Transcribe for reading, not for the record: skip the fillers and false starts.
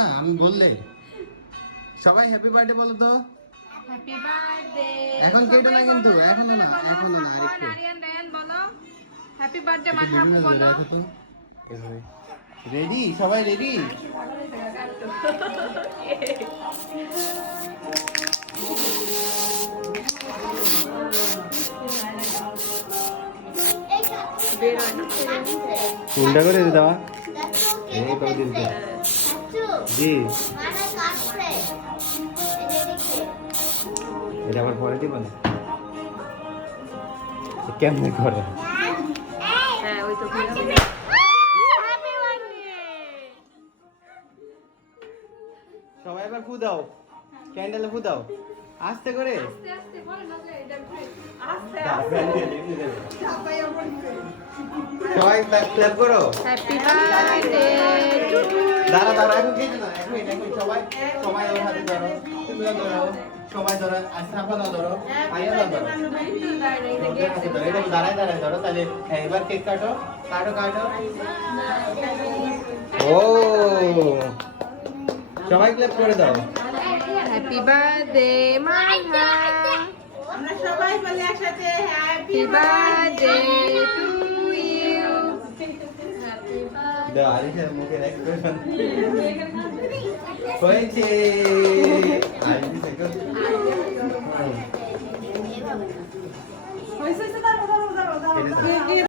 না আমি বললে সবাই হ্যাপি বার্থডে বলো তো। Happy birthday. এখন কেটো না কিন্তু এখনো না আরেকটু। আরিয়ান রায়ান বলো হ্যাপি বার্থডে মাথাপু বলো। রেডি সবাই রেডি? উল্টা করে দাও। এই তো দিন তো জি এটা আবার পরে দিব না কেমনে করে। হ্যাঁ ওই তো হ্যাপি বার্থডে। সবাই এবার ফু দাও, ক্যান্ডেলে ফু দাও আস্তে করে। আস্তে আস্তে বলো না যে এটা আস্তে সবাই ক্ল্যাপ করো। হ্যাপি বার্থডে টু দাঁড়া এখন কেটে না এখন সবাই ওর হাতে ধরো, তুমিও ধরো, সবাই ধরো, আশরাফা ধরো, আইয়া ধরো। এটা দাঁড়ায় ধরো তাহলে। এবার কেক কাটো। ও সবাই ক্ল্যাপ করে দাও। Happy birthday Maiha. আমরা সবাই বলে একসাথে happy happy birthday to you. দাও আরিশের মুখের এক্সপ্রেশন হয়েছে। হয়েছে